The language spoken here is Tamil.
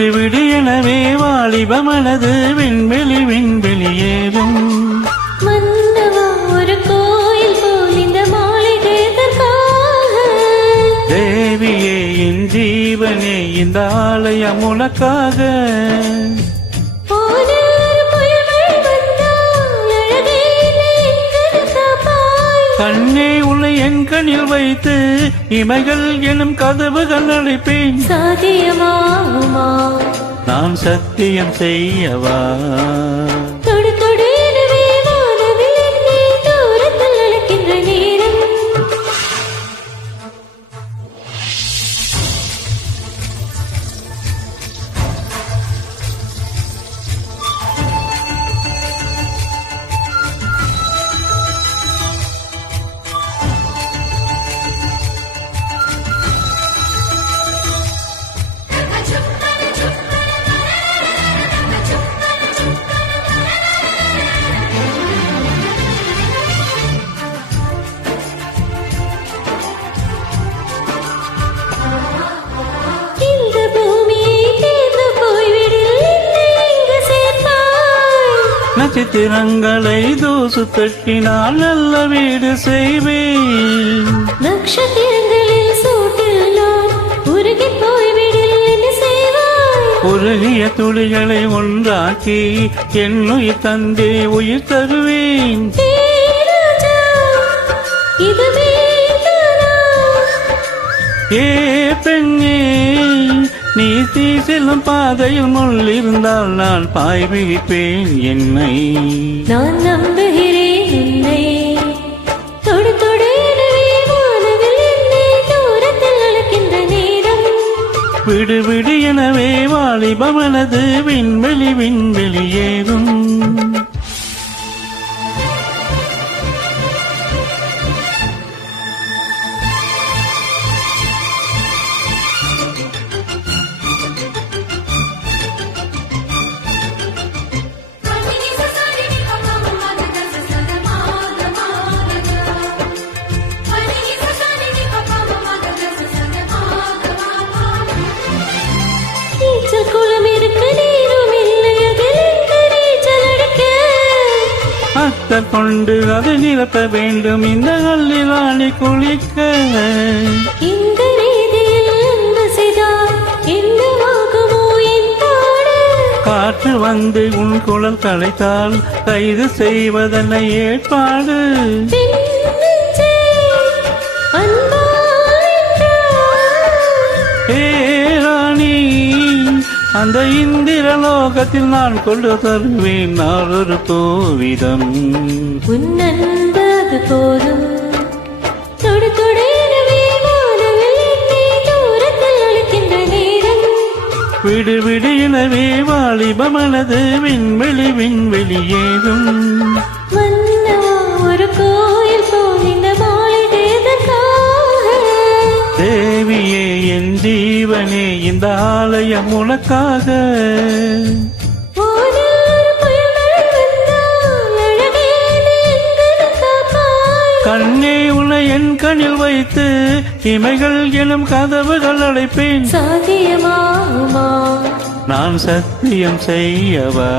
விடு விடு எனவே வாலிப மனது விண்வெளி விண்வெளியேறும். மன்னவா ஒரு கோயில் போல் இந்த மாளிகை எதற்காக? தேவியே என் ஜீவனே இந்த ஆலயம் உனக்காக. கண்ணே உன்னை என் கண்ணில் வைத்து இமைகள் எனும் கதவுகள் அழைப்பேன். சாத்தியமாகுமா? நான் சத்தியம் செய்யவா? தொடு தொடு எனவே வானவில் என்னை தூரத்தில் அழைக்கின்ற நேரம். நட்சத்திரங்களை தூசு தட்டினால் நல்ல வீடு செய்வேன். நட்சத்திரங்களில் சூட்டில் நான் உருகி போய்விடில் என்ன செய்வாய்? உருகிய துளிகளை ஒன்றாக்கி என் உயிர் தந்தே உயிர் தருவேன். ஏ பெண்ணே நீ தீ செல்லும் பாதையில் முள் இருந்தால் நான் பாய் விழிப்பேன். என்னை நான் நம்புகிறேன் உன்னை. தொடு தொடு எனவே வானவில் என்னை தூரத்தில் அழைக்கின்ற நேரம். விடு விடு எனவே வாலிப மனது விண்வெளி விண்வெளியேறும். அத்தர் கொண்டு அதை நிரப்ப வேண்டும் இந்த கல்லில் ஆணி குளிக்க. இந்த ரீதியில் அன்பு செய்தால் என்னவாகுமோ என் பாடு? காற்று வந்து உன் குழல் களைத்தால் கைது செய்வதனை ஏற்பாடு. அந்த இந்திரலோகத்தில் நான் கொண்டு தருவேன் நான் ஒரு கோவிதம். உன்னன்பது போதும். தொடு தொடு எனவே வானவில் என்னை தூரத்தில் அழைக்கின்ற நேரம். விடு விடு எனவே வாலிப மனது விண்வெளி விண்வெளியேறும். மன்னவா ஒரு கோயில் போல் இந்த மாளிகை எதற்காக? தேவியே என் ஜீவனே இந்த ஆலயம் உனக்காக. கண்ணே உன்னை என் கண்ணில் வைத்து இமைகள் எனும் கதவுகள் அழைப்பேன். சாத்தியமாகுமா? நான் சத்தியம் செய்யவா?